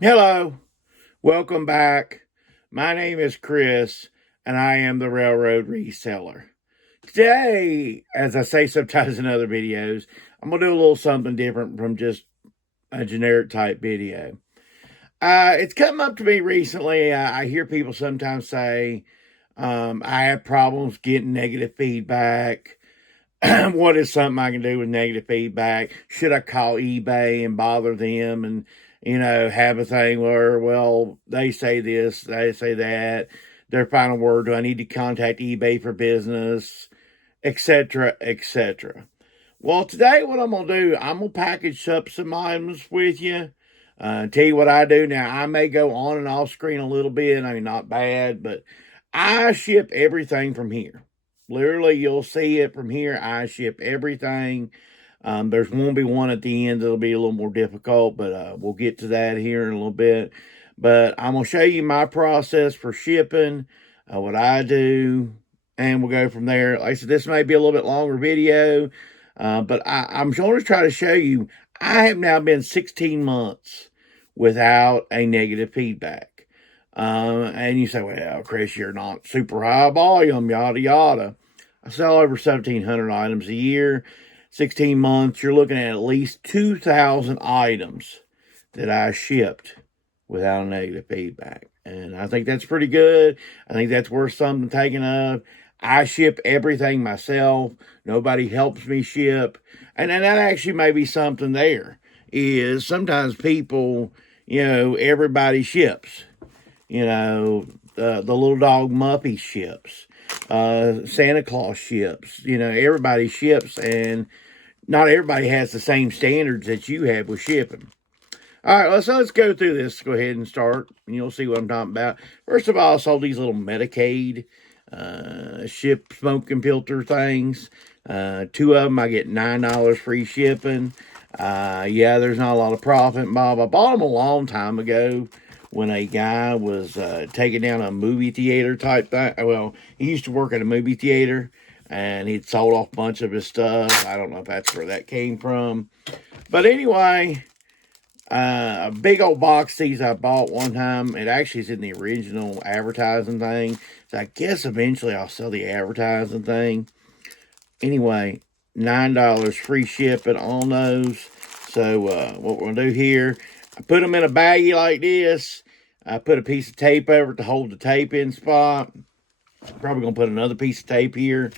Hello, welcome back. My name is Chris, and I am the Railroad Reseller. Today, as I say sometimes in other videos, I'm going to do a little something different from just a generic type video. It's come up to me recently. I hear people sometimes say, I have problems getting negative feedback. What is something I can do with negative feedback? Should I call eBay and bother them and, have a thing where, well, they say this, they say that, their final word, do I need to contact eBay for business, etc., etc. Well, today what I'm going to do, I'm going to package up some items with you. Tell you what I do. Now, I may go on and off screen a little bit. I mean, not bad, but I ship everything from here. Literally, you'll see it from here. I ship everything. There's won't be one at the end that'll be a little more difficult, but we'll get to that here in a little bit. But I'm going to show you my process for shipping, what I do, and we'll go from there. Like I said, this may be a little bit longer video, but I'm going to try to show you. I have now been 16 months without a negative feedback. And you say, well, Chris, you're not super high volume, yada, yada. I sell over 1,700 items a year. 16 months, you're looking at least 2,000 items that I shipped without negative feedback. And I think that's pretty good. I think that's worth something taking of. I ship everything myself. Nobody helps me ship. And that actually may be something there. Is sometimes people, everybody ships. The little dog Muffy ships. Santa Claus ships. Everybody ships, and not everybody has the same standards that you have with shipping. All right, let's go through this. Go ahead and start, and you'll see what I'm talking about. First of all, I sold these little Medicaid ship smoking filter things. Two of them, I get $9 free shipping. Yeah, there's not a lot of profit, Bob. I bought them a long time ago when a guy was taking down a movie theater type thing. Well, he used to work at a movie theater, and he'd sold off a bunch of his stuff. I don't know if that's where that came from. But anyway, a big old box these I bought one time. It actually is in the original advertising thing. So I guess eventually I'll sell the advertising thing. Anyway, $9 free shipping on those. So what we're going to do here, I put them in a baggie like this. I put a piece of tape over it to hold the tape in spot. Probably going to put another piece of tape here.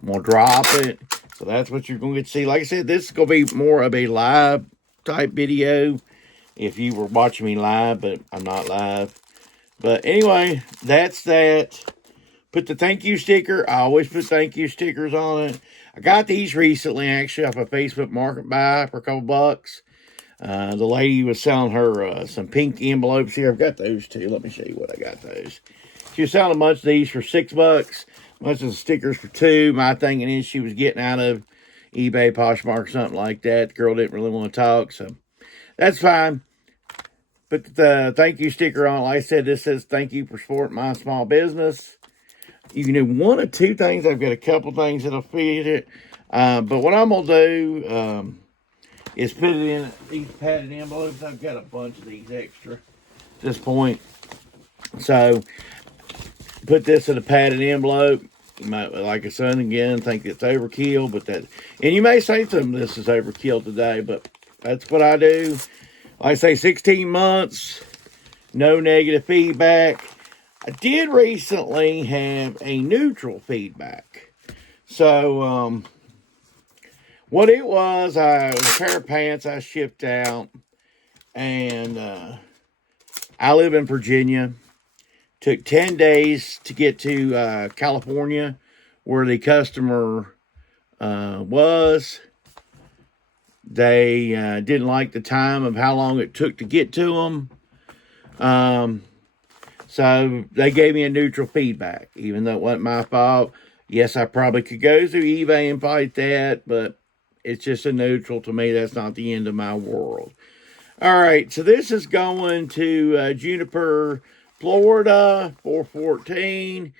I'm going to drop it. So that's what you're going to get to see. Like I said, this is going to be more of a live type video if you were watching me live, but I'm not live. But anyway, that's that. Put the thank you sticker. I always put thank you stickers on it. I got these recently, actually, off a Facebook Market Buy for a couple bucks. The lady was selling her some pink envelopes here. I've got those too. Let me show you what I got those. She was selling a bunch of these for $6. A bunch of the stickers for $2. My thinking is she was getting out of eBay, Poshmark, something like that. The girl didn't really want to talk, so that's fine. Put the thank you sticker on. Like I said, this says thank you for supporting my small business. You can do one of two things. I've got a couple things that'll fit it. But what I'm going to do is put it in these padded envelopes. I've got a bunch of these extra at this point. So, put this in a padded envelope. You might, like a son again, think it's overkill, but and you may say to them this is overkill today, but that's what I do. Like I say, 16 months, no negative feedback. I did recently have a neutral feedback. So, what it was a pair of pants I shipped out, and I live in Virginia. Took 10 days to get to California, where the customer was. They didn't like the time of how long it took to get to them. So they gave me a neutral feedback, even though it wasn't my fault. Yes, I probably could go through eBay and fight that, but it's just a neutral to me. That's not the end of my world. All right, so this is going to Juniper, Florida, 414.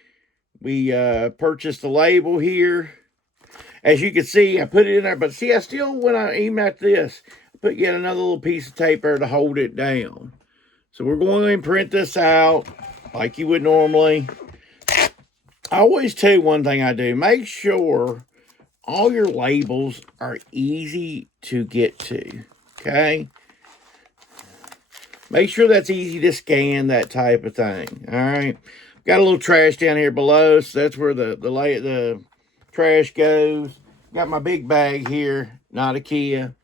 We purchased the label here. As you can see, I put it in there, but see, I still, when I even after this, put yet another little piece of tape there to hold it down. So we're going to print this out like you would normally. I always tell you one thing I do. Make sure all your labels are easy to get to, okay? Make sure that's easy to scan, that type of thing, all right? Got a little trash down here below, so that's where the trash goes. Got my big bag here, not a Kia.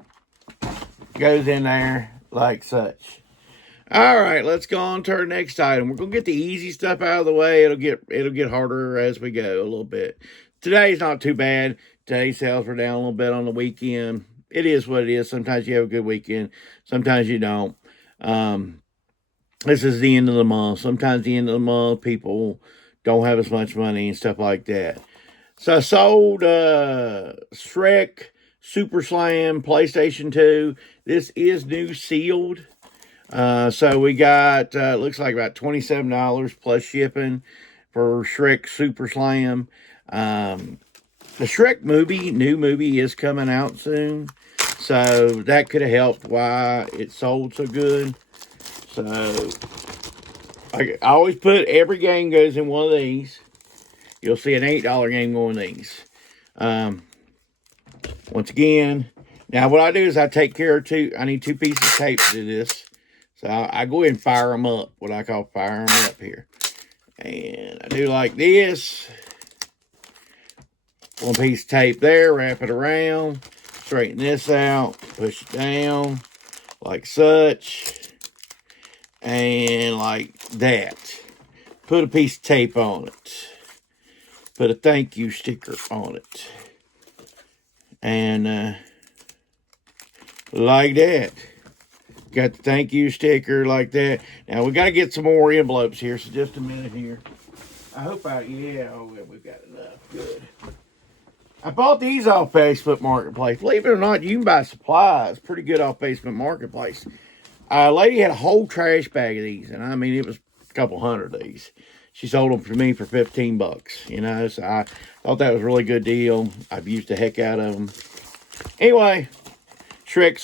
Goes in there like such. All right, let's go on to our next item. We're gonna get the easy stuff out of the way. It'll get harder as we go a little bit. Today's not too bad. Today's sales were down a little bit on the weekend. It is what it is. Sometimes you have a good weekend. Sometimes you don't. This is the end of the month. Sometimes the end of the month, people don't have as much money and stuff like that. So I sold Shrek Super Slam PlayStation 2. This is new sealed. So we got, looks like about $27 plus shipping for Shrek Super Slam. The Shrek movie, new movie, is coming out soon. So that could have helped why it sold so good. So I always put every game goes in one of these. You'll see an $8 game going in these. Once again, now what I do is I take care of I need 2 pieces of tape to do this. So I go ahead and fire them up, what I call fire them up here. And I do like this. 1 piece of tape there, wrap it around, straighten this out, push it down like such, and like that. Put a piece of tape on it. Put a thank you sticker on it. And like that. Got the thank you sticker like that. Now we got to get some more envelopes here, so just a minute here. I hope we've got enough. Good. I bought these off Facebook Marketplace. Believe it or not, you can buy supplies pretty good off Facebook Marketplace. A lady had a whole trash bag of these, and I mean, it was a couple hundred of these. She sold them for me for $15, you know, so I thought that was a really good deal. I've used the heck out of them. Anyway, Shrek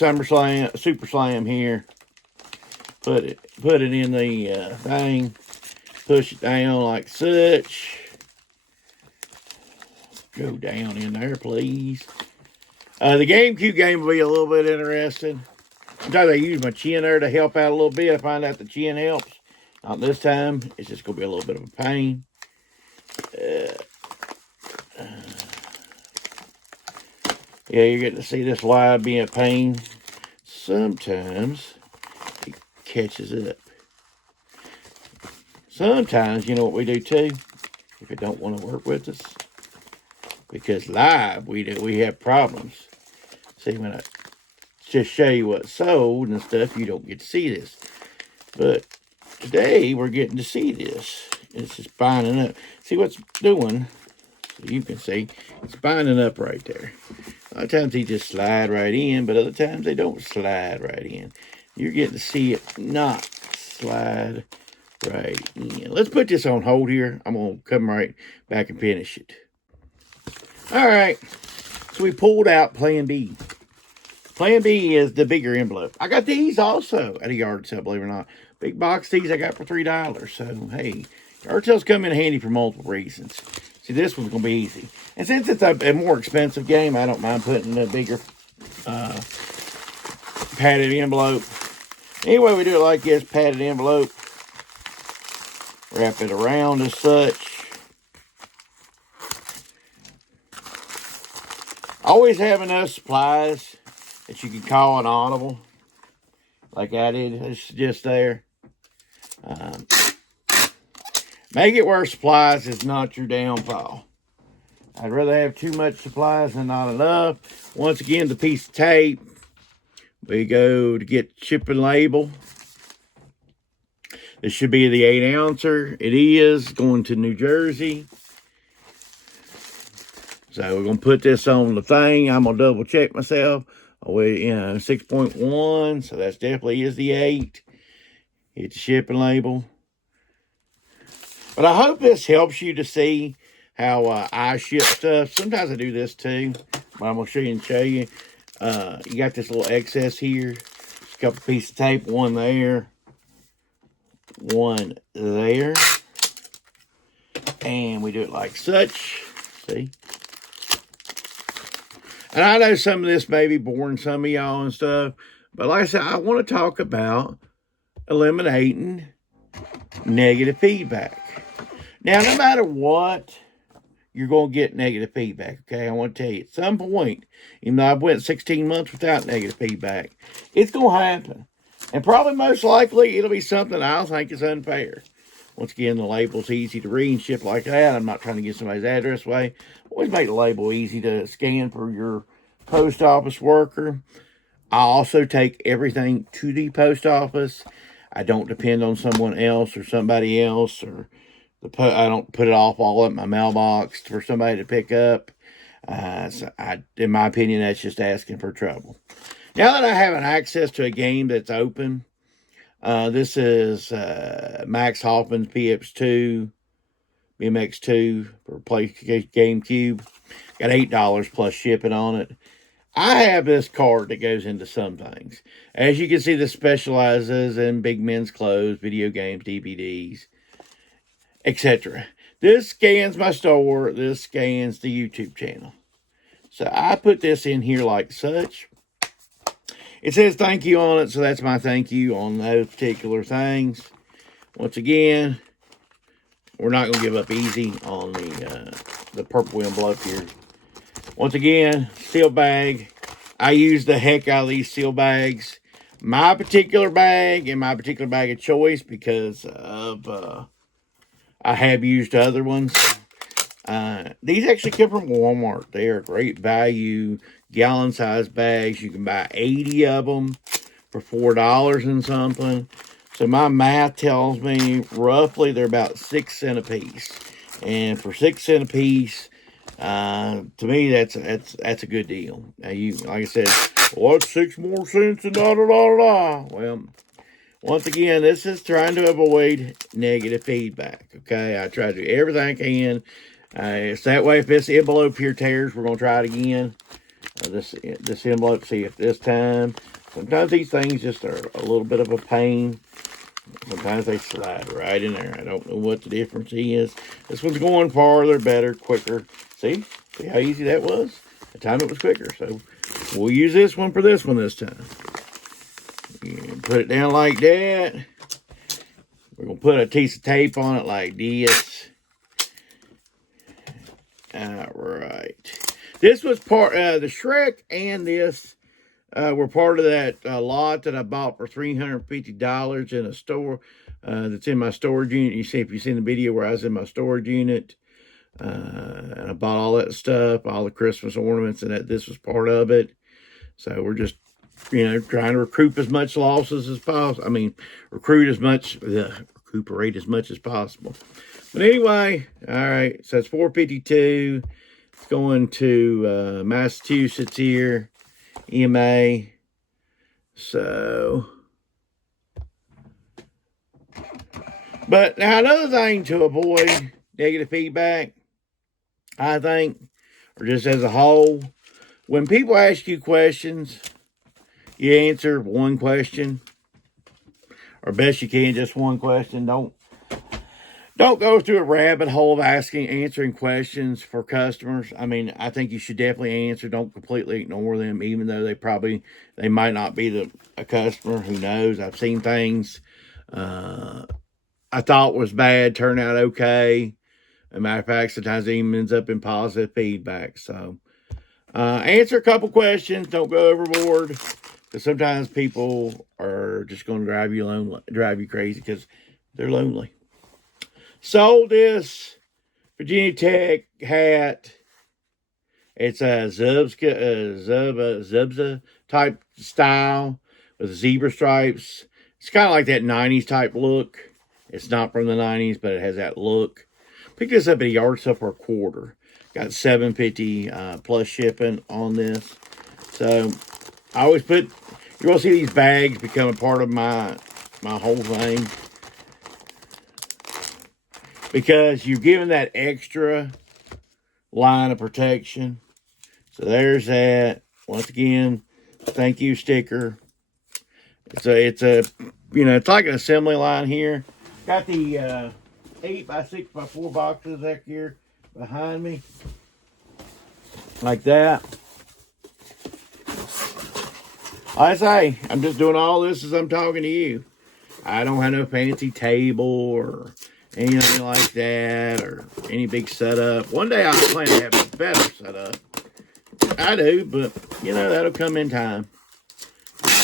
Super Slam here. Put it in the thing. Push it down like such. Go down in there, please. The GameCube game will be a little bit interesting. Sometimes I use my chin there to help out a little bit. I find out the chin helps. Not this time. It's just going to be a little bit of a pain. Yeah, you're getting to see this live being a pain. Sometimes it catches up. Sometimes, you know what we do too? If it don't want to work with us. Because live, we have problems. See, when I just show you what's sold and stuff, you don't get to see this. But today, we're getting to see this. It's just binding up. See what's doing? So you can see, it's binding up right there. A lot of times they just slide right in, but other times they don't slide right in. You're getting to see it not slide right in. Let's put this on hold here. I'm going to come right back and finish it. All right, so we pulled out Plan B. Plan B is the bigger envelope. I got these also at a yard sale, believe it or not. Big box these I got for $3. So, hey, yard sales come in handy for multiple reasons. See, this one's going to be easy. And since it's a more expensive game, I don't mind putting a bigger padded envelope. Anyway, we do it like this, padded envelope. Wrap it around as such. Always have enough supplies that you can call an audible, like I did. It's just there. Make it where supplies is not your downfall. I'd rather have too much supplies than not enough. Once again, the piece of tape. We go to get shipping label. This should be the 8-ouncer. It is going to New Jersey. So we're going to put this on the thing. I'm going to double check myself. Oh, 6.1. So that definitely is the 8. Hit the shipping label. But I hope this helps you to see how I ship stuff. Sometimes I do this too. But I'm going to show you. You got this little excess here. A couple pieces of tape, one there, one there. And we do it like such. See? And I know some of this may be boring some of y'all and stuff, but like I said, I want to talk about eliminating negative feedback. Now, no matter what, you're going to get negative feedback, okay? I want to tell you, at some point, even though I've went 16 months without negative feedback, it's going to happen. And probably most likely, it'll be something I'll think is unfair. Once again, the label's easy to read and shit like that. I'm not trying to get somebody's address away. Always make the label easy to scan for your post office worker. I also take everything to the post office. I don't depend on someone else or somebody else, or I don't put it off all at my mailbox for somebody to pick up. In my opinion, that's just asking for trouble. Now that I have an access to a game that's open, this is Max Hoffman's BMX2 for GameCube. Got $8 plus shipping on it. I have this card that goes into some things. As you can see, this specializes in big men's clothes, video games, DVDs, etc. This scans my store. This scans the YouTube channel. So I put this in here like such. It says thank you on it, so that's my thank you on those particular things. Once again, we're not going to give up easy on the purple envelope here. Once again, seal bag. I use the heck out of these seal bags. My particular bag and my particular bag of choice, because of I have used other ones. These actually come from Walmart. They are great value, gallon-sized bags. You can buy 80 of them for $4 and something. So my math tells me roughly they're about 6 cents a piece. And for 6 cents a piece, to me, that's a good deal. Now, like I said, what's 6 more cents and da-da-da-da-da? Well, once again, this is trying to avoid negative feedback, okay? I try to do everything I can. It's that way, if this envelope here tears, we're going to try it again. This envelope, see if this time. Sometimes these things just are a little bit of a pain. Sometimes they slide right in there. I don't know what the difference is. This one's going farther, better, quicker. See how easy that was? The time it was quicker. So we'll use this one for this one this time. Put it down like that. We're going to put a piece of tape on it like this. Alright. This was part of the Shrek and this were part of that lot that I bought for $350 in a store that's in my storage unit. You see, if you've seen the video where I was in my storage unit, and I bought all that stuff, all the Christmas ornaments, and this was part of it. So we're just, trying to recoup as much losses as possible. I mean, recuperate as much as possible. But anyway, all right, so it's $4.52. It's going to Massachusetts here, EMA. So, but now another thing to avoid negative feedback, I think, or just as a whole, when people ask you questions, you answer one question, or best you can, just one question. Don't go through a rabbit hole of answering questions for customers. I mean, I think you should definitely answer. Don't completely ignore them, even though they might not be a customer. Who knows? I've seen things I thought was bad turn out okay. As a matter of fact, sometimes it even ends up in positive feedback. So, answer a couple questions. Don't go overboard, because sometimes people are just going to drive you crazy because they're lonely. Sold this Virginia Tech hat. It's a Zubza type style with zebra stripes. It's kind of like that 90s type look. It's not from the 90s, but it has that look. Picked this up at a yard sale for $1. Got $7.50 plus shipping on this. So I always you're going to see these bags become a part of my whole thing, because you're given that extra line of protection. So there's that. Once again, thank you sticker. It's like an assembly line here. Got the 8x6x4 boxes up here behind me, like that. Like I say, I'm just doing all this as I'm talking to you. I don't have no fancy table or anything like that, or any big setup. One day I plan to have a better setup. I do, but that'll come in time.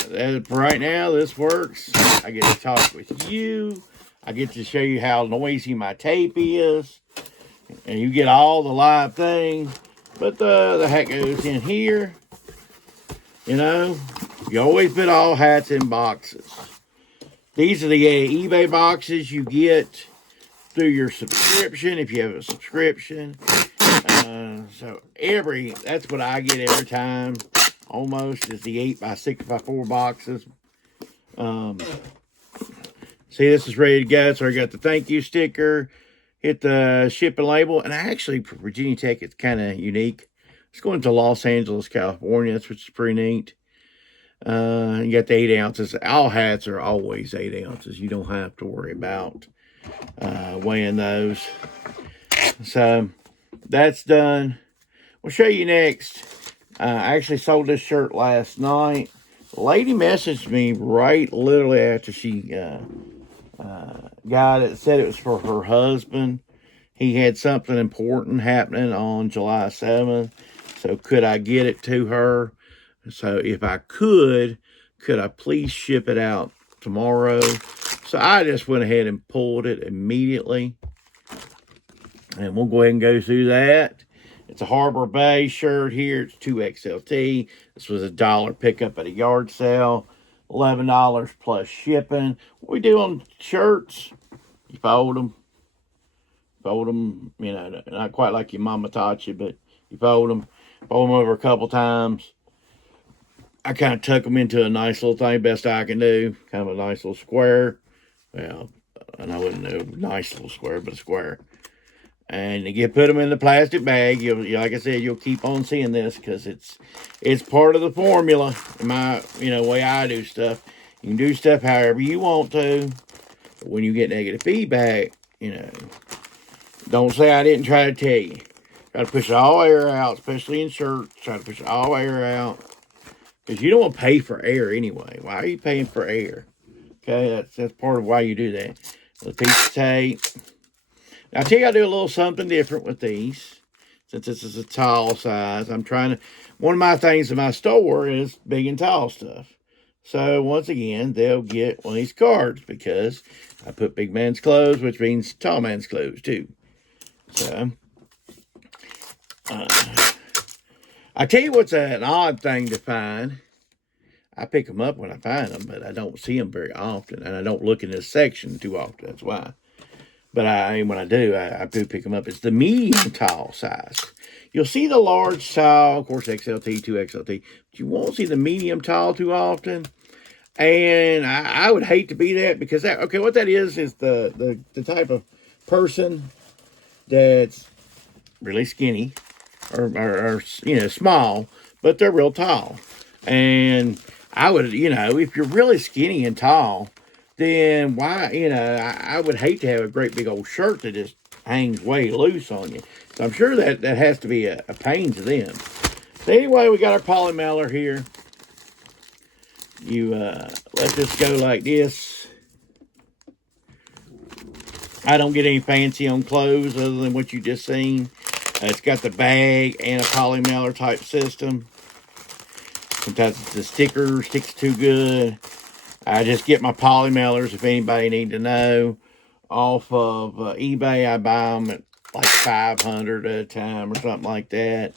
For right now, this works. I get to talk with you. I get to show you how noisy my tape is, and you get all the live things. But the hat goes in here. You always put all hats in boxes. These are the eBay boxes you get through your subscription, if you have a subscription. That's what I get every time, almost, is the 8x6x4 boxes. See, this is ready to go. So I got the thank you sticker, hit the shipping label, and actually, for Virginia Tech, it's kind of unique. It's going to Los Angeles, California, which is pretty neat. You got the 8 ounces. All hats are always 8 ounces. You don't have to worry about weighing those. So that's done. We'll show you next. I actually sold this shirt last night. The lady messaged me literally after she got it. Said it was for her husband. He had something important happening on July 7th. So could I get it to her? So if I could I please ship it out tomorrow? So I just went ahead and pulled it immediately. And we'll go ahead and go through that. It's a Harbor Bay shirt here. It's 2XLT. This was $1 pickup at a yard sale. $11 plus shipping. What we do on shirts, you fold them. Fold them, not quite like your mama taught you, but you fold them over a couple times. I kind of tuck them into a nice little thing, best I can do. Kind of a nice little square. Well, and I wouldn't know, nice little square, but a square. And you put them in the plastic bag. Like I said, you'll keep on seeing this because it's part of the formula. My, way I do stuff. You can do stuff however you want to. But when you get negative feedback, don't say I didn't try to tell you. Try to push all air out, especially in shirts. Try to push all air out. Because you don't want to pay for air anyway. Why are you paying for air? Okay, that's part of why you do that. A piece of tape. Now, I tell you, I do a little something different with these. Since this is a tall size, one of my things in my store is big and tall stuff. So, once again, they'll get one of these cards because I put big man's clothes, which means tall man's clothes, too. So, I tell you what's an odd thing to find. I pick them up when I find them, but I don't see them very often, and I don't look in this section too often. That's why. But when I do, I do pick them up. It's the medium tall size. You'll see the large tall, of course, XLT, 2XLT, but you won't see the medium tall too often. And I would hate to be that because what that is the type of person that's really skinny or small, but they're real tall. And I would, if you're really skinny and tall, then why, I would hate to have a great big old shirt that just hangs way loose on you. So I'm sure that has to be a pain to them. So anyway, we got our poly mailer here. You let this go like this. I don't get any fancy on clothes other than what you just seen. It's got the bag and a poly mailer type system. Sometimes the sticker sticks too good. I just get my poly mailers, if anybody need to know, off of eBay. I buy them at like $500 at a time or something like that.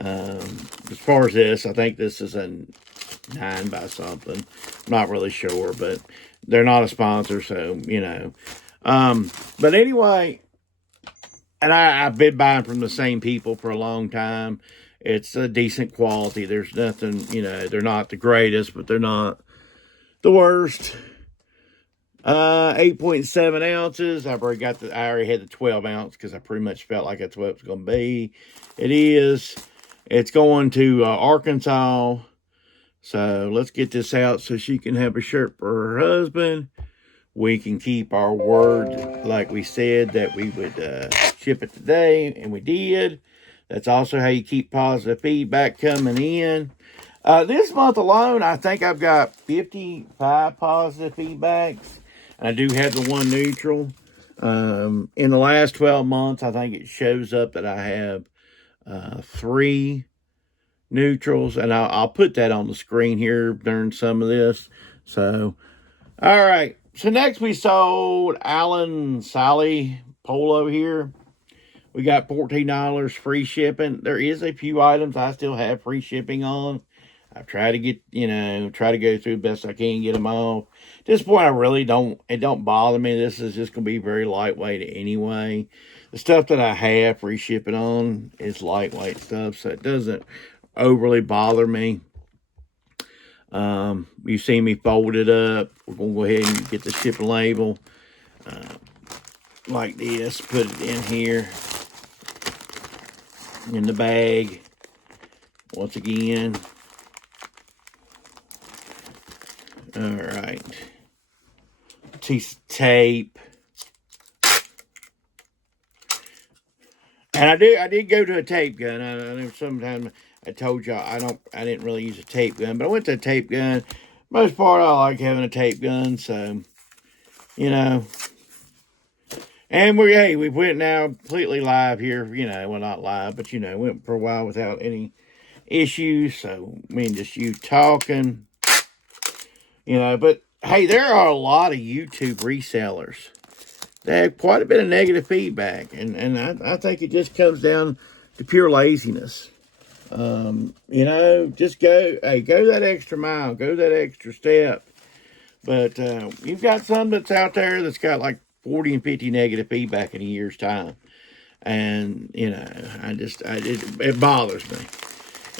As far as this, I think this is a 9 by something. I'm not really sure, but they're not a sponsor, so, But anyway, and I've been buying from the same people for a long time. It's a decent quality. There's nothing, they're not the greatest, but they're not the worst. 8.7 ounces. I already had the 12 ounce because I pretty much felt like that's what it was going to be. It's going to Arkansas So let's get this out so she can have a shirt for her husband. We can keep our word like we said that we would ship it today, and we did. That's also how you keep positive feedback coming in. This month alone, I think I've got 55 positive feedbacks. And I do have the one neutral. In the last 12 months, I think it shows up that I have 3 neutrals. And I'll put that on the screen here during some of this. So, all right. So next we sold Alan Sally Polo here. We got $14 free shipping. There is a few items I still have free shipping on. I've tried to get, try to go through the best I can, get them off. At this point, it don't bother me. This is just going to be very lightweight anyway. The stuff that I have free shipping on is lightweight stuff, so it doesn't overly bother me. You see me fold it up. We're going to go ahead and get the shipping label like this. Put it in here in the bag. Once again. All right. Piece of tape. And I did go to a tape gun. I know sometimes I told y'all I didn't really use a tape gun, but I went to a tape gun. Most part I like having a tape gun, so and we went now completely live here, well, not live, but went for a while without any issues. So me and just you talking. But hey, there are a lot of YouTube resellers that have quite a bit of negative feedback, and I think it just comes down to pure laziness. Just go that extra mile, go that extra step. But you've got some that's out there that's got like 40 and 50 negative feedback in a year's time, and it bothers me.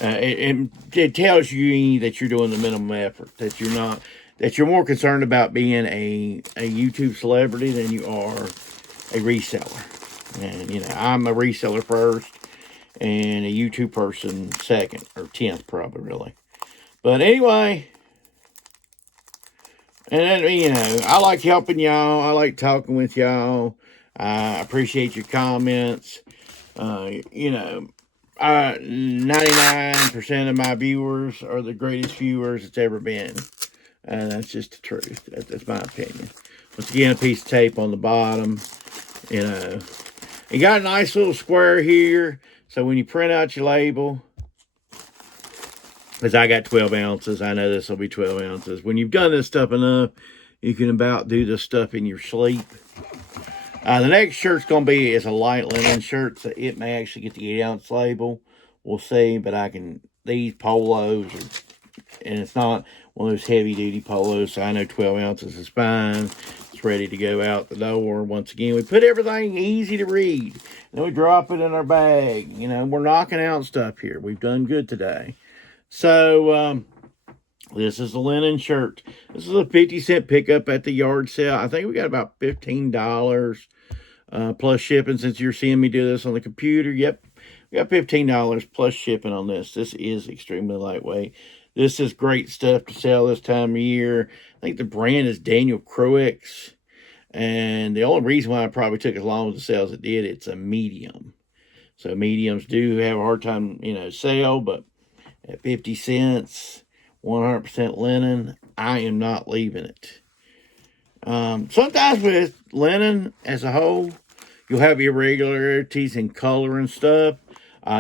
It tells you that you're doing the minimum effort, that you're more concerned about being a YouTube celebrity than you are a reseller. And, I'm a reseller first and a YouTube person second, or 10th probably, really. But anyway, and then, I like helping y'all. I like talking with y'all. I appreciate your comments. 99% of my viewers are the greatest viewers it's ever been. That's just the truth. That's my opinion. Once again, a piece of tape on the bottom. You got a nice little square here. So when you print out your label, because I got 12 ounces, I know this will be 12 ounces. When you've done this stuff enough, you can about do this stuff in your sleep. The next shirt's going to be is a light linen shirt, so it may actually get the 8-ounce label. We'll see, but these polos, and it's not one of those heavy-duty polos, so I know 12 ounces is fine. It's ready to go out the door. Once again, we put everything easy to read. Then we drop it in our bag. We're knocking out stuff here. We've done good today. So, this is a linen shirt. This is a 50-cent pickup at the yard sale. I think we got about $15 plus shipping, since you're seeing me do this on the computer. Yep, we got $15 plus shipping on this. This is extremely lightweight. This is great stuff to sell this time of year. I think the brand is Daniel Cruix. And the only reason why I probably took as long as the sale as it did, it's a medium. So mediums do have a hard time, sale, but at 50 cents, 100% linen, I am not leaving it. Sometimes with linen as a whole, you'll have irregularities in color and stuff.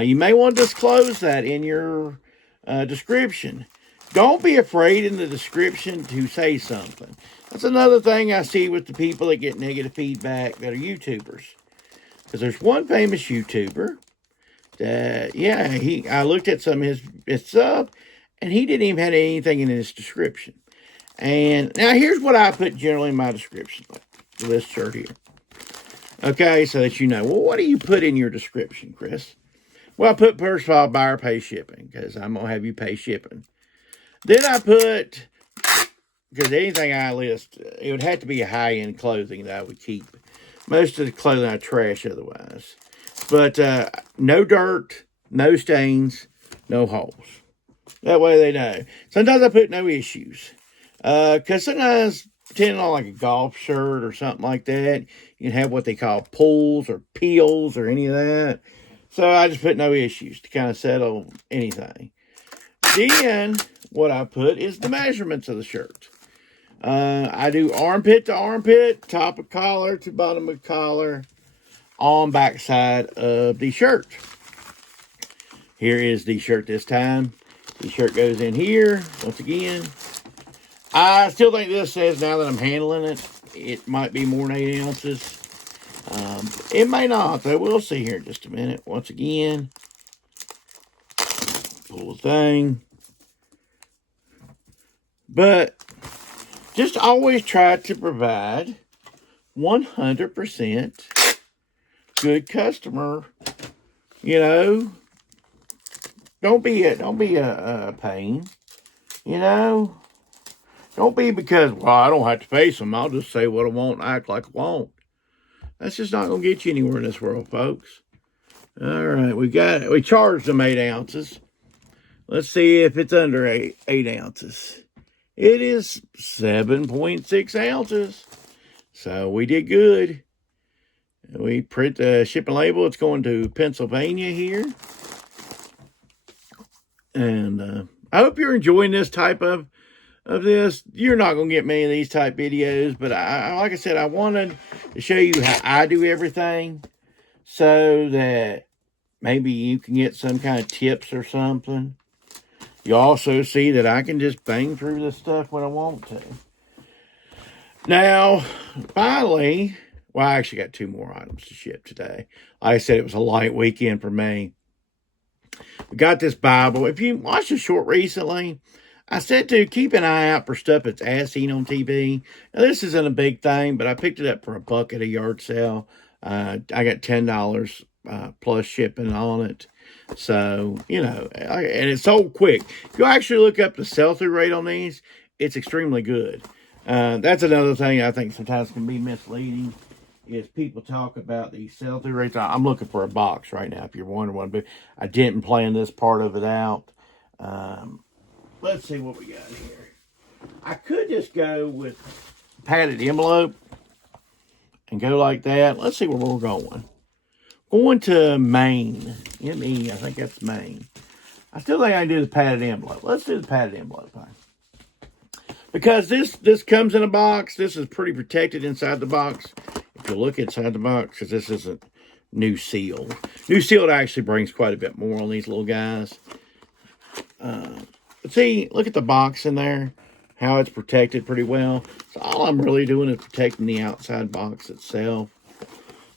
You may want to disclose that in your description. Don't be afraid in the description to say something. That's another thing I see with the people that get negative feedback that are YouTubers. Because there's one famous YouTuber that, I looked at some of his stuff, and he didn't even have anything in his description. And now here's what I put generally in my description for this shirt here. Okay, so that well, what do you put in your description, Chris? Well, I put, first of all, buyer pay shipping, because I'm going to have you pay shipping. Then I put, because anything I list, it would have to be a high-end clothing that I would keep. Most of the clothing I trash otherwise. But no dirt, no stains, no holes. That way they know. Sometimes I put no issues. Because sometimes, depending on like a golf shirt or something like that, you can have what they call pulls or peels or any of that. So I just put no issues to kind of settle anything. Then what I put is the measurements of the shirt. I do armpit to armpit, top of collar to bottom of collar, on backside of the shirt. Here is the shirt this time. The shirt goes in here, once again. I still think this says, now that I'm handling it, it might be more than 8 ounces. It may not, though. We'll see here in just a minute. Once again, pull the thing. But just always try to provide 100% good customer. You know, don't be a pain. You know, don't be because, well, I don't have to face them. I'll just say what I want and act like I won't. That's just not going to get you anywhere in this world, folks. All right, we charged them 8 ounces. Let's see if it's under 8 ounces. It is 7.6 ounces. So we did good. We print the shipping label. It's going to Pennsylvania here. And I hope you're enjoying this type of this. You're not going to get many of these type videos, but like I said, I wanted to show you how I do everything so that maybe you can get some kind of tips or something. You also see that I can just bang through this stuff when I want to. Now, finally, well, I actually got 2 more items to ship today. Like I said, it was a light weekend for me. We got this Bible. If you watched the short recently, I said to keep an eye out for stuff that's as seen on TV. Now, this isn't a big thing, but I picked it up for $1 at a yard sale. I got $10 plus shipping on it. So, you know, and it's sold quick. If you actually look up the sell-through rate on these, it's extremely good. That's another thing I think sometimes can be misleading, is people talk about the sell-through rates. I'm looking for a box right now, if you're wondering what, but I didn't plan this part of it out. Let's see what we got here. I could just go with padded envelope and go like that. Let's see where we're going. Going to Maine. M-E, I think that's Maine. I still think I can do the padded envelope. Let's do the padded envelope thing. Because this comes in a box. This is pretty protected inside the box. If you look inside the box, because this isn't new seal. New seal actually brings quite a bit more on these little guys. But see, look at the box in there. How it's protected pretty well. So all I'm really doing is protecting the outside box itself.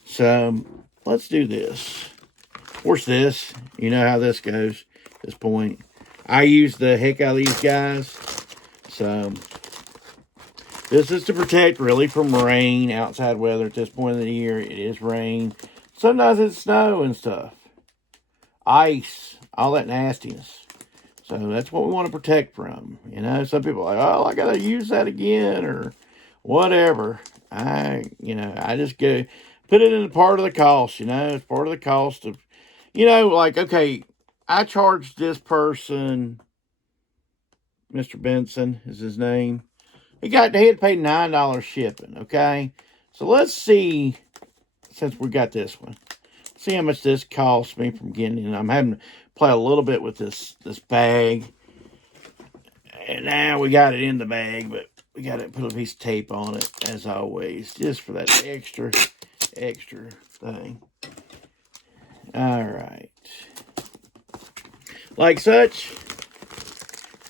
So let's do this. Of course, this, you know how this goes at this point. I use the heck out of these guys. So this is to protect really from rain, outside weather at this point of the year. It is rain. Sometimes it's snow and stuff. Ice, all that nastiness. So that's what we want to protect from. You know, some people are like, oh, I got to use that again or whatever. I just go put it in a part of the cost, you know. It's part of the cost of, you know, like, okay, I charged this person, Mr. Benson is his name. He had to pay $9 shipping, okay? So let's see, since we got this one, see how much this cost me from getting it. I'm having to play a little bit with this bag. And now we got it in the bag, but we got to put a piece of tape on it, as always, just for that extra thing. All right. Like such.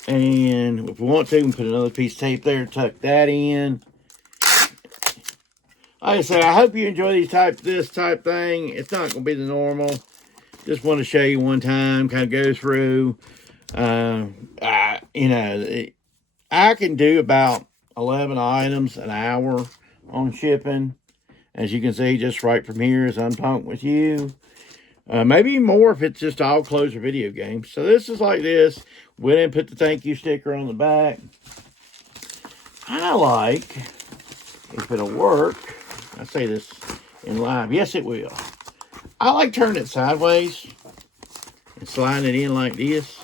And if we want to, we can put another piece of tape there, tuck that in. Like I said, I hope you enjoy this type thing. It's not going to be the normal. Just want to show you one time, kind of go through. You know, I can do about 11 items an hour on shipping. As you can see, just right from here as I'm talking with you. Maybe more if it's just all closer video games. So this is like this. Went and put the thank you sticker on the back. I like, if it'll work, I say this in live. Yes, it will. I like turning it sideways and sliding it in like this.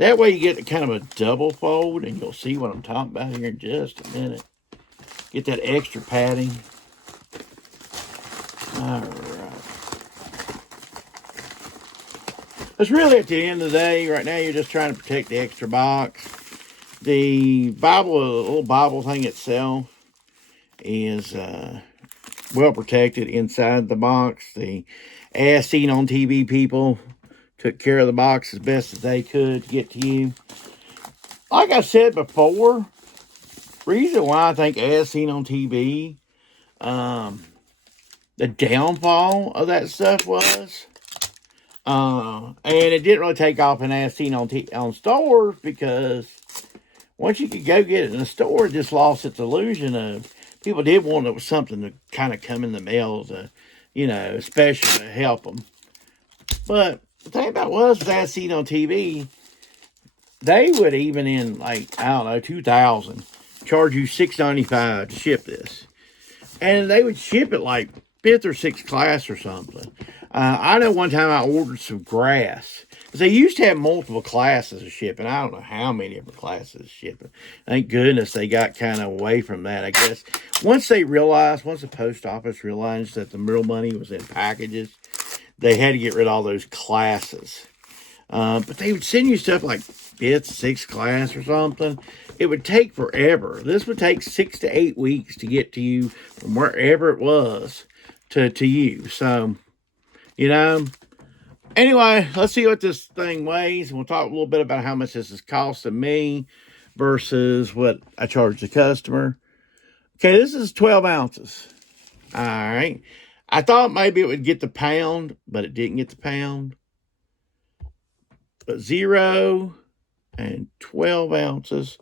That way you get kind of a double fold, and you'll see what I'm talking about here in just a minute. Get that extra padding. All right. It's really at the end of the day, right now you're just trying to protect the extra box. The little Bible thing itself is well protected inside the box. The As Seen on TV people took care of the box as best as they could to get to you. Like I said before, reason why I think As Seen on TV, the downfall of that stuff was, and it didn't really take off in As Seen on stores, because once you could go get it in the store, it just lost its illusion of, people did want it was something to kind of come in the mail to, especially to help them. But the thing about it was As Seen on TV, they would even in, like, I don't know, 2000, charge you $6.95 to ship this. And they would ship it like 5th or 6th class or something. I know one time I ordered some grass. Because they used to have multiple classes of shipping. I don't know how many different classes of shipping. Thank goodness they got kind of away from that, I guess. Once the post office realized that the real money was in packages, they had to get rid of all those classes. But they would send you stuff like 5th, 6th class or something. It would take forever. This would take 6 to 8 weeks to get to you from wherever it was to you. So, anyway, let's see what this thing weighs. And we'll talk a little bit about how much this is costing me versus what I charge the customer. Okay, this is 12 ounces. All right. I thought maybe it would get the pound, but it didn't get the pound. But 0 and 12 ounces.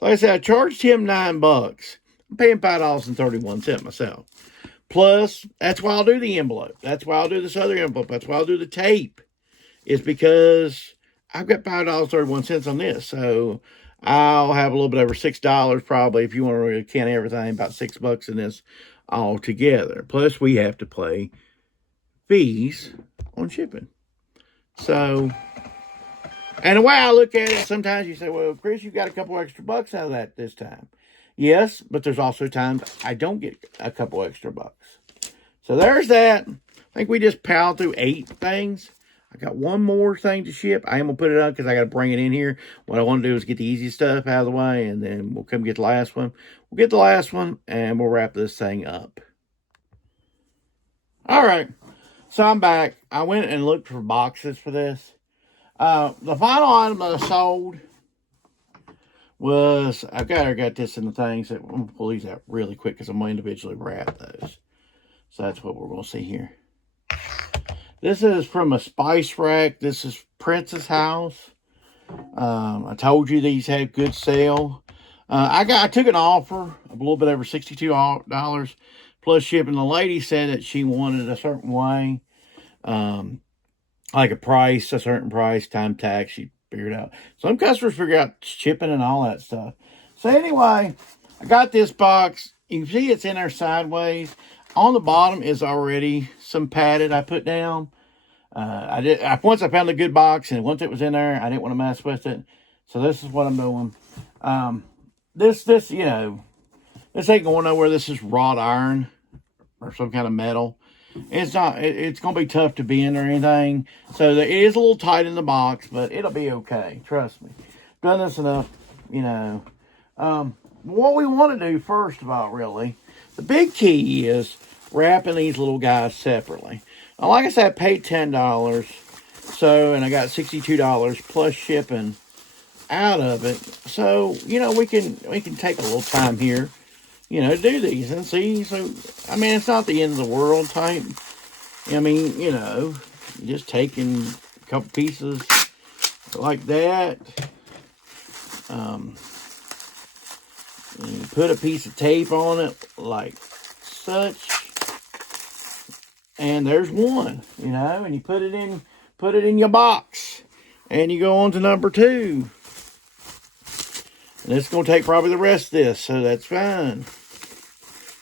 Like I said, I charged him $9. I'm paying $5.31 myself. Plus, that's why I'll do the envelope. That's why I'll do this other envelope. That's why I'll do the tape. Is because I've got $5.31 on this. So I'll have a little bit over $6 probably, if you want to really count everything, about $6 in this all together. Plus, we have to pay fees on shipping. So, and the way I look at it, sometimes you say, well, Chris, you got a couple extra bucks out of that this time. Yes, but there's also times I don't get a couple extra bucks. So there's that. I think we just piled through 8 things. I got one more thing to ship. I am going to put it on because I got to bring it in here. What I want to do is get the easy stuff out of the way, and then we'll come get the last one. We'll get the last one, and we'll wrap this thing up. All right. So I'm back. I went and looked for boxes for this. The final item that I sold was, I got this in the things that I'm going to pull these out really quick because I'm going to individually wrap those. So that's what we're going to see here. This is from a spice rack. This is Prince's House. I told you these had good sale. I took an offer of a little bit over $62 plus shipping. The lady said that she wanted a certain way, like a certain price, time tax. She figured out. Some customers figure out shipping and all that stuff. So anyway, I got this box. You can see it's in there sideways. On the bottom is already some padded I put down. Once I found a good box, and once it was in there, I didn't want to mess with it. So this is what I'm doing. This ain't going nowhere. This is wrought iron or some kind of metal. It's not, it's going to be tough to bend or anything. So it is a little tight in the box, but it'll be okay. Trust me. Done this enough, what we want to do first of all, really, the big key is wrapping these little guys separately. Now, like I said, I paid $10. And I got $62 plus shipping out of it. So, we can take a little time here, to do these and see. So, I mean, it's not the end of the world type. I mean, just taking a couple pieces like that. And you put a piece of tape on it like such. And there's one, and you put it in your box. And you go on to number 2. And it's going to take probably the rest of this, so that's fine.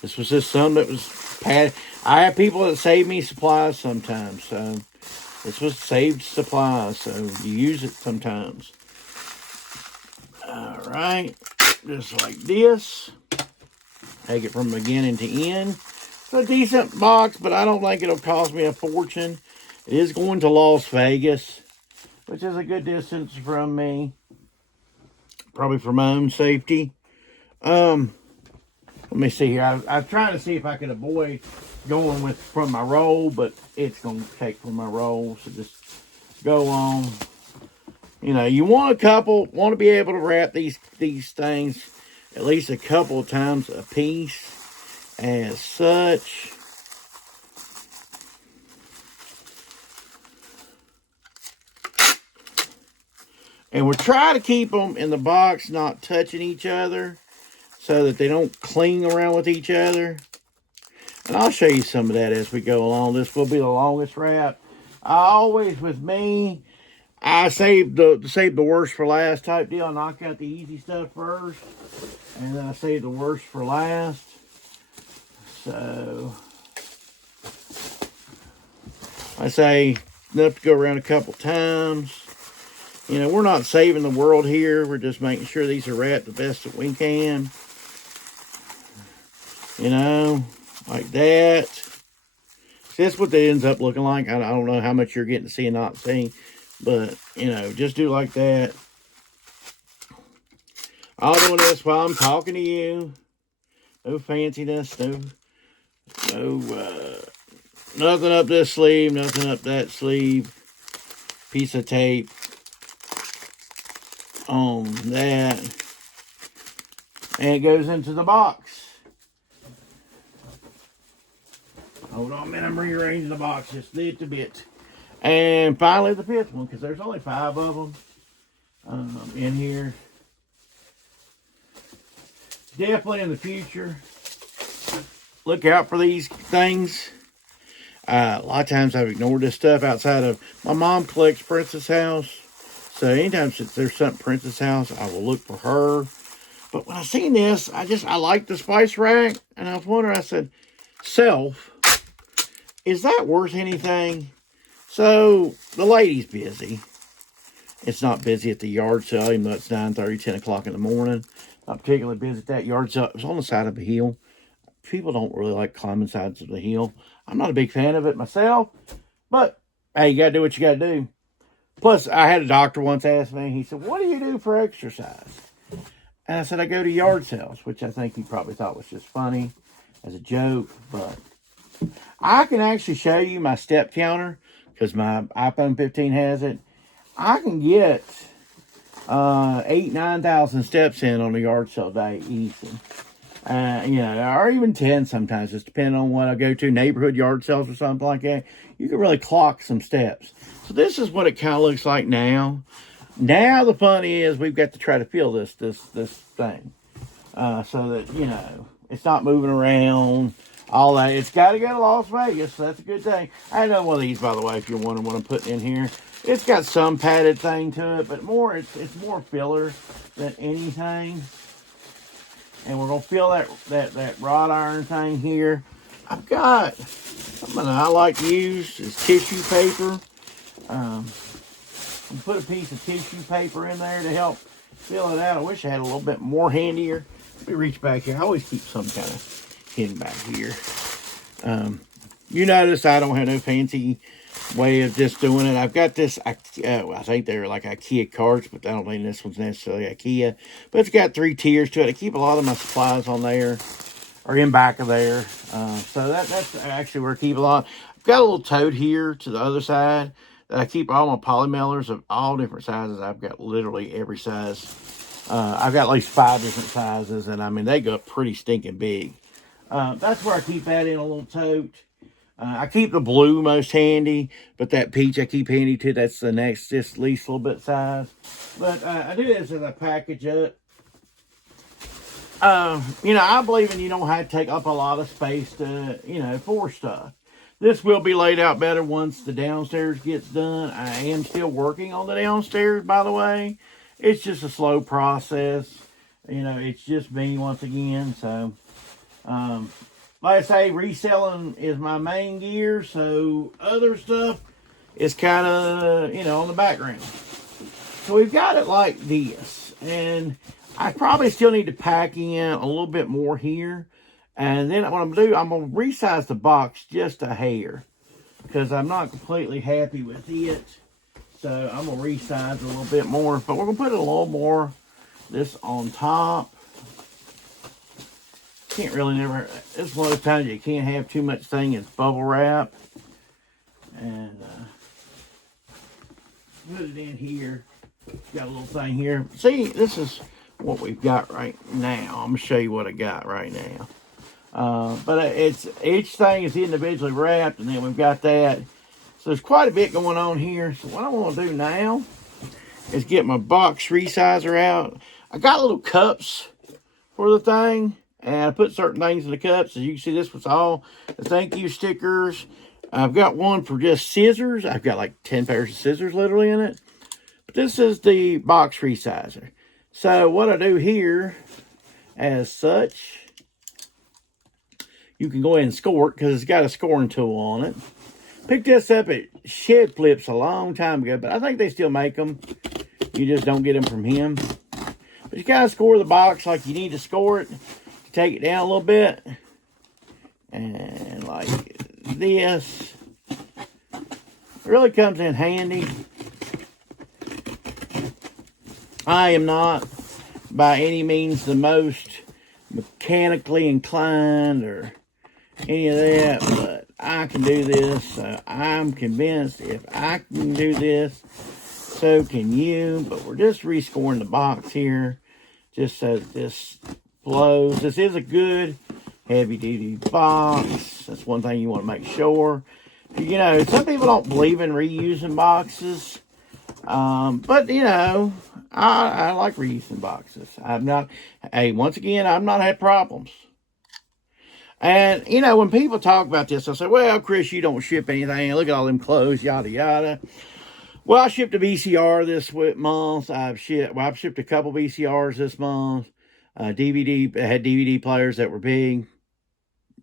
This was just some that was padded. I have people that save me supplies sometimes, so this was saved supplies, so you use it sometimes. All right, just like this. Take it from beginning to end. It's a decent box, but I don't think it'll cost me a fortune. It is going to Las Vegas, which is a good distance from me. Probably for my own safety. Let me see here. I'm trying to see if I can avoid going from my roll, but it's going to take from my roll. So just go on. You know, you want to be able to wrap these things at least a couple of times a piece as such. And we're trying to keep them in the box, not touching each other, so that they don't cling around with each other. And I'll show you some of that as we go along. This will be the longest wrap. With me, I save the worst for last type deal. I knock out the easy stuff first, and then I save the worst for last. So I say enough to go around a couple times. You know, we're not saving the world here. We're just making sure these are wrapped the best that we can. You know, like that. See, that's what that ends up looking like. I don't know how much you're getting to see and not see. But, you know, just do like that. I'll do this while I'm talking to you. No fanciness. Nothing up this sleeve. Nothing up that sleeve. Piece of tape on that. And it goes into the box. Hold on a minute, I'm rearranging the box just a little bit. And finally the fifth one, because there's only 5 of them in here. Definitely in the future, look out for these things. A lot of times I've ignored this stuff outside of, my mom collects Princess House. So anytime there's something Princess House, I will look for her. But when I seen this, I like the spice rack. And I was wondering, I said, self, is that worth anything? So, the lady's busy. It's not busy at the yard sale, even though it's 9:30, 10 o'clock in the morning. Not particularly busy at that yard sale. It was on the side of a hill. People don't really like climbing sides of the hill. I'm not a big fan of it myself. But, hey, you got to do what you got to do. Plus, I had a doctor once ask me, he said, what do you do for exercise? And I said, I go to yard sales, which I think he probably thought was just funny as a joke. But I can actually show you my step counter, because my iPhone 15 has it. I can get 8,000-9,000 steps in on a yard sale day easy. You know, or even 10 sometimes, just depending on what I go to, neighborhood yard sales or something like that. You can really clock some steps. So this is what it kind of looks like now. Now the fun is we've got to try to feel this thing, so that, you know, it's not moving around. All that. It's got to go to Las Vegas. So that's a good thing. I had another one of these, by the way, if you're wondering what I'm putting in here. It's got some padded thing to it, but it's more filler than anything. And we're going to fill that wrought iron thing here. I've got something I like to use is tissue paper. Put a piece of tissue paper in there to help fill it out. I wish I had a little bit more handier. Let me reach back here. I always keep some kind of hidden back here. You notice I don't have no fancy way of just doing it. I've got this, I think they're like IKEA carts, but I don't think this one's necessarily IKEA. But it's got 3 tiers to it. I keep a lot of my supplies on there, or in back of there. So that's actually where I keep a lot. I've got a little tote here to the other side that I keep all my polymailers of all different sizes. I've got literally every size. I've got at least 5 different sizes, and I mean, they go pretty stinking big. That's where I keep that in a little tote. I keep the blue most handy, but that peach I keep handy too. That's the next, just least little bit size. But I do this as a package up. You know, I believe in you don't have to take up a lot of space to, you know, for stuff. This will be laid out better once the downstairs gets done. I am still working on the downstairs, by the way. It's just a slow process. You know, it's just me once again. So, like I say, reselling is my main gear. So, other stuff is kind of, you know, on the background. So, we've got it like this. And I probably still need to pack in a little bit more here. And then what I'm going to do, I'm going to resize the box just a hair, because I'm not completely happy with it. So I'm going to resize it a little bit more. But we're going to put a little more this on top. Can't really never, it's one of those times you can't have too much thing as bubble wrap. And put it in here. Got a little thing here. See, this is what we've got right now. I'm going to show you what I got right now. But it's each thing is individually wrapped, and then we've got that. So there's quite a bit going on here. So what I want to do now is get my box resizer out. I got little cups for the thing, and I put certain things in the cups. As you can see, this was all the thank you stickers. I've got one for just scissors. I've got like 10 pairs of scissors literally in it. But this is the box resizer. So what I do here, as such, you can go ahead and score it because it's got a scoring tool on it. Picked this up at Shed Flips a long time ago, but I think they still make them. You just don't get them from him. But you gotta score the box like you need to score it to take it down a little bit. And like this. It really comes in handy. I am not by any means the most mechanically inclined or any of that, but I can do this. So I'm convinced if I can do this, so can you. But we're just rescoring the box here just so that this flows. This is a good heavy duty box. That's one thing you want to make sure. You know, some people don't believe in reusing boxes. But you know, I like reusing boxes. Once again, I've not had problems. And, you know, when people talk about this, I say, well, Chris, you don't ship anything. Look at all them clothes, yada, yada. Well, I shipped a VCR this month. I've shipped a couple VCRs this month. I had DVD players that were big.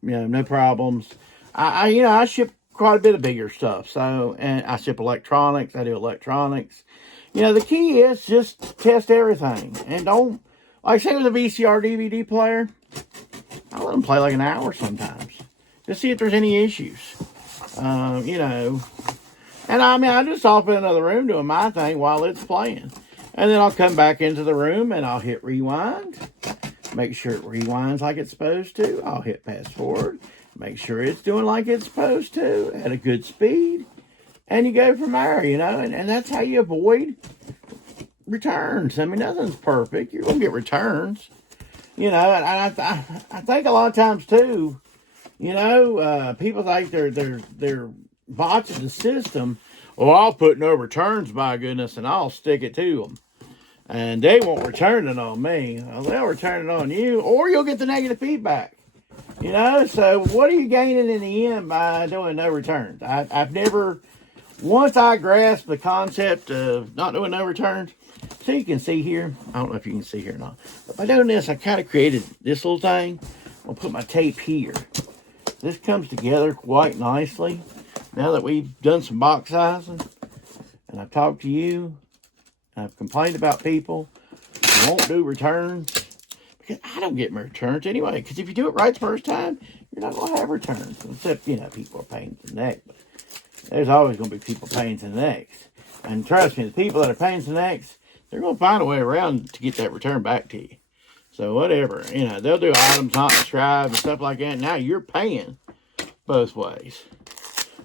You know, no problems. I ship quite a bit of bigger stuff. So, and I ship electronics. I do electronics. You know, the key is just test everything. And don't, like say with a VCR DVD player, I let them play like an hour sometimes. Just see if there's any issues. You know. And I mean, I just off in another room doing my thing while it's playing. And then I'll come back into the room and I'll hit rewind. Make sure it rewinds like it's supposed to. I'll hit fast forward. Make sure it's doing like it's supposed to at a good speed. And you go from there, you know. And that's how you avoid returns. I mean, nothing's perfect. You're going to get returns. You know, and I think a lot of times too, you know, people think they're botching the system. Well, I'll put no returns, by goodness, and I'll stick it to them. And they won't return it on me. Well, they'll return it on you, or you'll get the negative feedback. You know, so what are you gaining in the end by doing no returns? I've never, once I grasped the concept of not doing no returns, so you can see here, I don't know if you can see here or not, but by doing this, I kind of created this little thing. I'll put my tape here. This comes together quite nicely. Now that we've done some box sizing, and I've talked to you, and I've complained about people who won't do returns, because I don't get my returns anyway, because if you do it right the first time, you're not going to have returns, except, you know, people are pains in the neck, but there's always going to be people pains in the necks. And trust me, the people that are pains in the necks, they're going to find a way around to get that return back to you. So whatever, you know, they'll do items not described and stuff like that. Now you're paying both ways.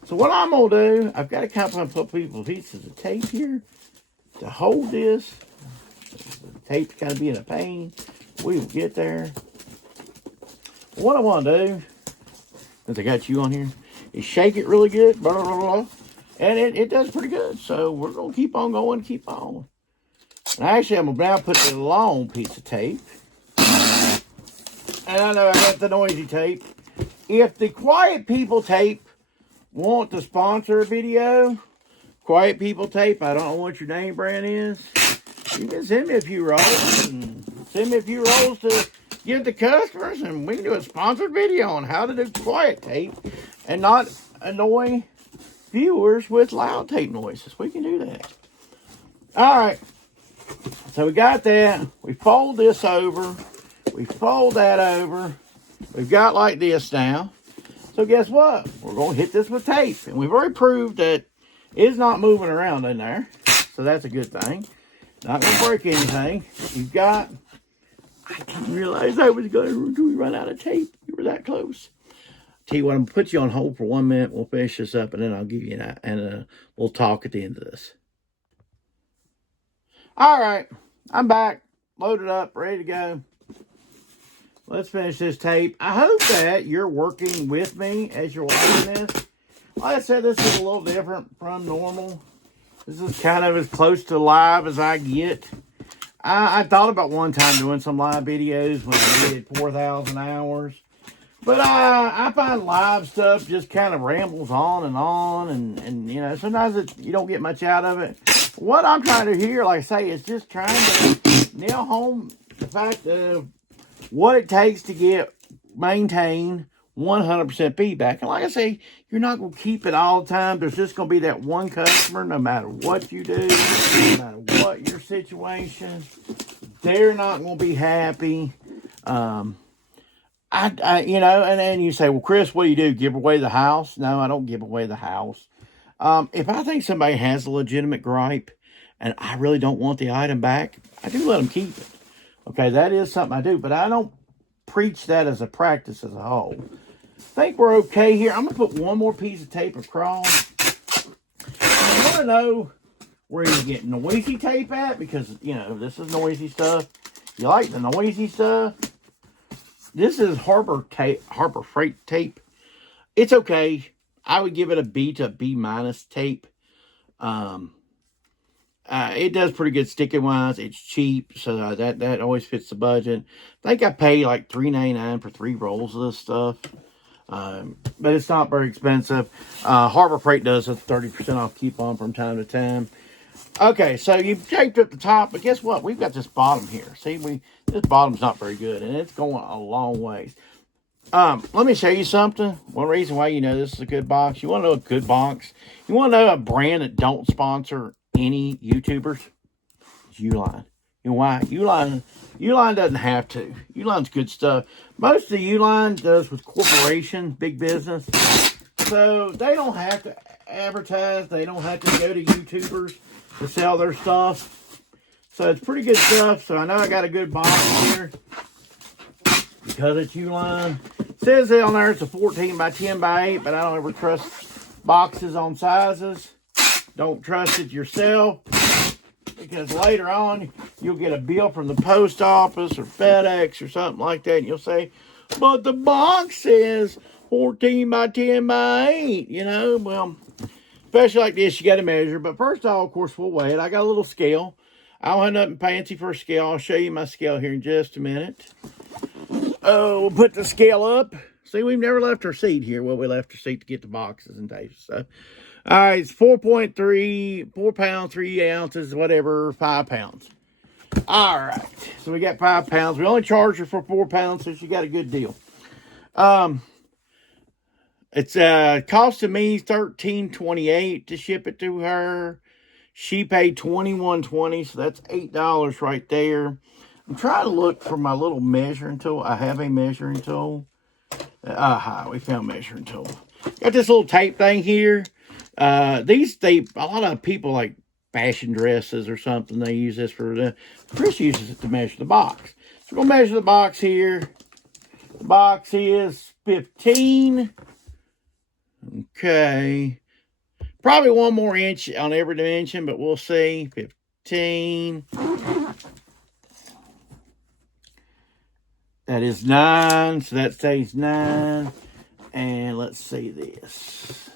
So what I'm going to do, I've got to kind of put pieces of tape here to hold this. The tape's kind of being a pain. We will get there. What I want to do, since I got you on here, is shake it really good. Blah, blah, blah, and it does pretty good. So we're going to keep on going, keep on. And actually, I'm going to now put the long piece of tape. And I know I got the noisy tape. If the Quiet People tape want to sponsor a video, Quiet People tape, I don't know what your name brand is. You can send me a few rolls and send me a few rolls to give to customers, and we can do a sponsored video on how to do quiet tape and not annoy viewers with loud tape noises. We can do that. All right. So we got that. We fold this over. We fold that over. We've got like this now. So guess what? We're going to hit this with tape. And we've already proved that it's not moving around in there. So that's a good thing. Not going to break anything. You've got... I didn't realize I was going to run out of tape. You were that close. Tell you what, I'm going to put you on hold for 1 minute. We'll finish this up, and then I'll give you a little talk at the end of this. All right. I'm back. Loaded up. Ready to go. Let's finish this tape. I hope that you're working with me as you're watching this. Like I said, this is a little different from normal. This is kind of as close to live as I get. I thought about one time doing some live videos when I did 4,000 hours. But I find live stuff just kind of rambles on, and you know, sometimes you don't get much out of it. What I'm trying to hear, like I say, is just trying to nail home the fact of what it takes to maintain 100% feedback. And like I say, you're not going to keep it all the time. There's just going to be that one customer, no matter what you do, no matter what your situation, they're not going to be happy. You know, and then you say, well, Chris, what do? Give away the house? No, I don't give away the house. If I think somebody has a legitimate gripe and I really don't want the item back, I do let them keep it. Okay, that is something I do, but I don't preach that as a practice as a whole. I think we're okay here. I'm going to put one more piece of tape across. I want to know where you get noisy tape at, because, you know, this is noisy stuff. You like the noisy stuff? This is Harbor Freight tape. It's okay. I would give it a B to B minus tape. It does pretty good sticking wise. It's cheap, so that always fits the budget. I think I pay like $3.99 for 3 rolls of this stuff. But it's not very expensive. Harbor Freight does a 30% off coupon from time to time. Okay, so you've taped at the top, but guess what? We've got this bottom here. See, this bottom's not very good, and it's going a long ways. Let me show you something. One reason why you know this is a good box. You want to know a good box? You want to know a brand that don't sponsor any YouTubers? It's Uline. You know why? Uline doesn't have to. Uline's good stuff. Most of the Uline does with corporations, big business. So they don't have to advertise. They don't have to go to YouTubers to sell their stuff. So it's pretty good stuff. So I know I got a good box here because it's Uline. It says on there it's a 14 by 10 by 8, but I don't ever trust boxes on sizes. Don't trust it yourself, because later on you'll get a bill from the post office or FedEx or something like that, and you'll say, but the box says 14 by 10 by 8, you know. Well, especially like this, you got to measure. But first of all, of course, we'll weigh it. I got a little scale. I don't have nothing fancy for a scale. I'll show you my scale here in just a minute. Oh, we'll put the scale up. See, we've never left our seat here. Well, we left our seat to get the boxes and tapes. So, all right, it's 4 pounds, 3 ounces, whatever, 5 pounds. All right, so we got 5 pounds. We only charge her for 4 pounds, so she got a good deal. It's costing me $13.28 to ship it to her. She paid $21.20, so that's $8 right there. I'm trying to look for my little measuring tool. I have a measuring tool. We found measuring tool. Got this little tape thing here. A lot of people like fashion dresses or something, they use this for Chris uses it to measure the box. So we're gonna measure the box here. The box is 15. Okay. Probably 1 more inch on every dimension, but we'll see. 15. That is 9, so that stays 9. And let's see this.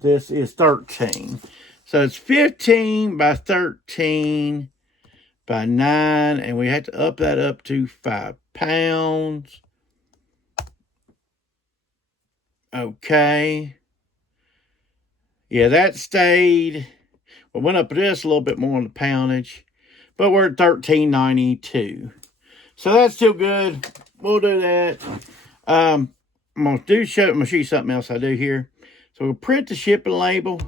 This is 13. So it's 15 by 13 by 9, and we have to up that up to 5 pounds. Okay. Yeah, that stayed. We went up this a little bit more on the poundage, but we're at $13.92. So that's still good. We'll do that. I'm gonna show you something else I do here. So we'll print the shipping label,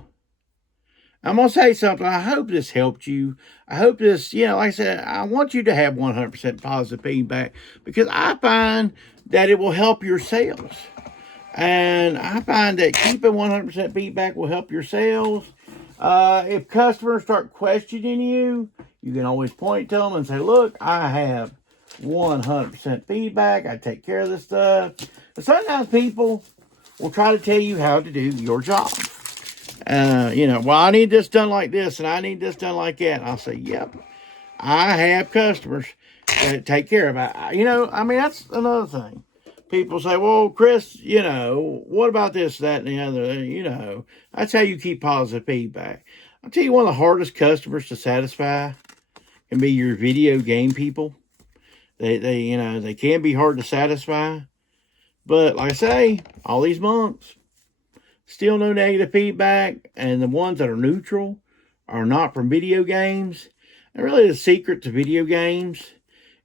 I'm going to say something. I hope this helped you. I hope this, like I said, I want you to have 100% positive feedback because I find that it will help your sales. And I find that keeping 100% feedback will help your sales. If customers start questioning you, you can always point to them and say, look, I have 100% feedback. I take care of this stuff. And sometimes people will try to tell you how to do your job. Well, I need this done like this and I need this done like that. And I'll say, yep, I have customers that take care of it. That's another thing. People say, well, Chris, what about this, that, and the other? That's how you keep positive feedback. I'll tell you, one of the hardest customers to satisfy can be your video game people. They can be hard to satisfy. But like I say, all these months, still no negative feedback. And the ones that are neutral are not from video games. And really the secret to video games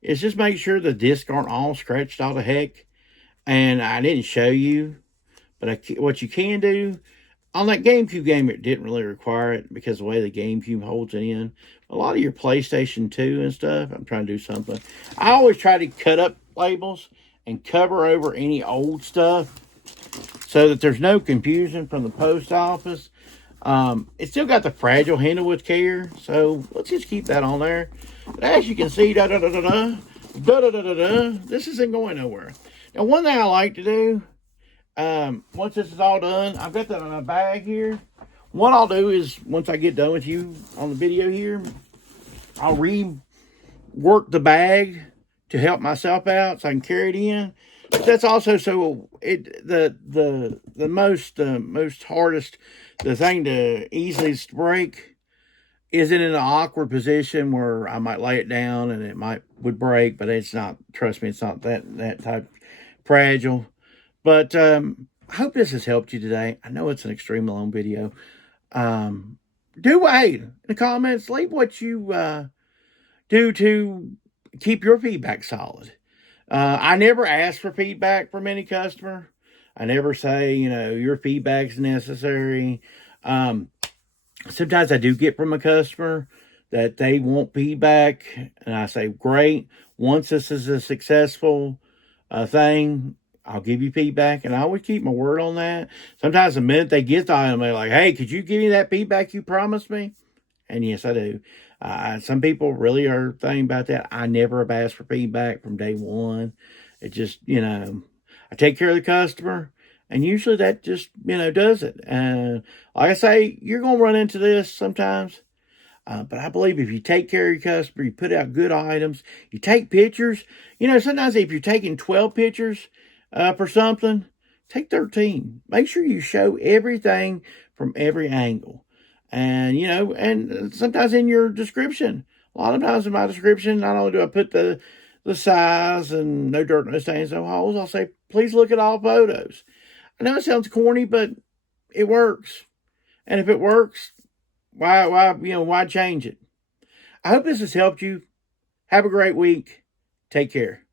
is just make sure the discs aren't all scratched out of heck. And I didn't show you, but what you can do, on that GameCube game, it didn't really require it because of the way the GameCube holds it in. A lot of your PlayStation 2 and stuff, I'm trying to do something. I always try to cut up labels and cover over any old stuff so that there's no confusion from the post office. It's still got the fragile handle with care, so let's just keep that on there. But as you can see, this isn't going nowhere. Now, one thing I like to do, once this is all done, I've got that in a bag here. What I'll do is, once I get done with you on the video here, I'll rework the bag to help myself out so I can carry it in. But that's also so the most hardest, the thing to easiest break isn't in an awkward position where I might lay it down and it would break, but it's not, trust me, it's not that type fragile. But I hope this has helped you today. I know it's an extremely long video. In the comments, leave what you do to keep your feedback solid. I never ask for feedback from any customer. I never say, your feedback's necessary. Sometimes I do get from a customer that they want feedback, and I say, great. Once this is a successful thing, I'll give you feedback, and I always keep my word on that. Sometimes the minute they get the item, they're like, hey, could you give me that feedback you promised me? And yes, I do. Some people really are thinking about that. I never have asked for feedback from day one. It just, I take care of the customer, and usually that just, does it. And like I say, you're going to run into this sometimes. But I believe if you take care of your customer, you put out good items, you take pictures. Sometimes if you're taking 12 pictures for something, take 13. Make sure you show everything from every angle. And, and sometimes in your description, a lot of times in my description, not only do I put the size and no dirt, no stains, no holes, I'll say, please look at all photos. I know it sounds corny, but it works. And if it works, why change it? I hope this has helped you. Have a great week. Take care.